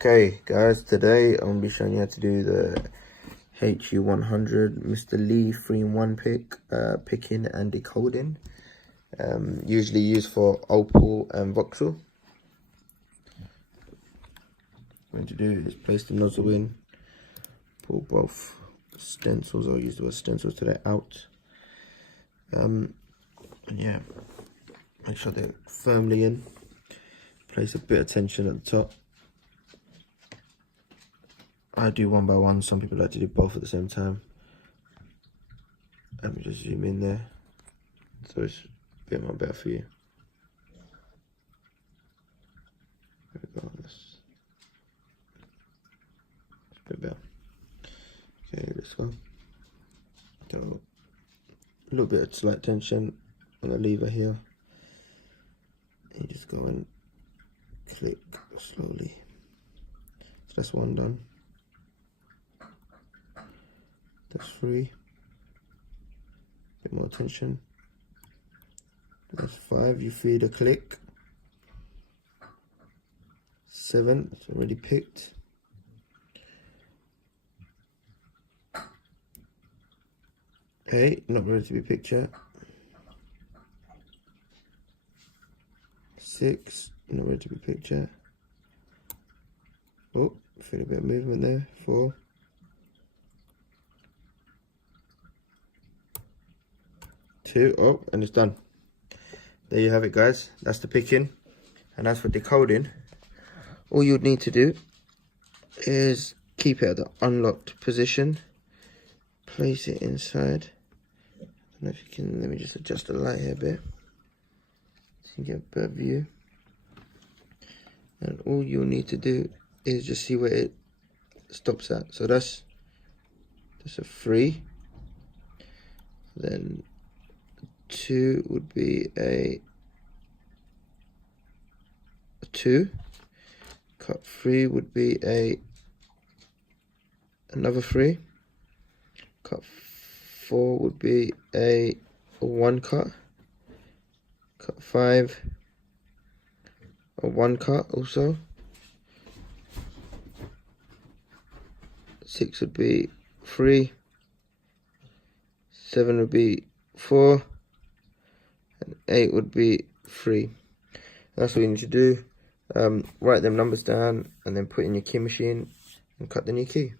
Okay guys, today I'm going to be showing you how to do the HU100 Mr. Lee 3-in-1 pick, picking and decoding. Usually used for Opal and Vauxhall. What I'm going to do is place the nozzle in, pull both stencils, I'll use the stencils today, out. And yeah, make sure they're firmly in. Place a bit of tension at the top. I do one by one, some people like to do both at the same time. Let me just zoom in there, so it's a bit more better for you. There we go, that's a bit better. Okay, let's go. Got a little bit of slight tension on the lever here. And you just go and click slowly. So that's one done. That's 3. Bit more tension. That's 5. You feel the click. 7. It's already picked. 8. Not ready to be picked yet. 6. Not ready to be picked yet. Oh, feel a bit of movement there. 4. 2. Oh, and it's done. There you have it, guys. That's the picking. And as for decoding, all you'd need to do is keep it at the unlocked position. Place it inside. I don't know if you can, let me just adjust the light here a bit so you can get a better view. And all you'll need to do is just see where it stops at. So that's a 3. Then 2 would be a 2. Cut 3 would be another 3. Cut 4 would be a 1 cut. Cut 5, a 1 cut also. 6 would be 3. 7 would be 4. And 8 would be 3. That's all you need to do. Write them numbers down and then put in your key machine and cut the new key.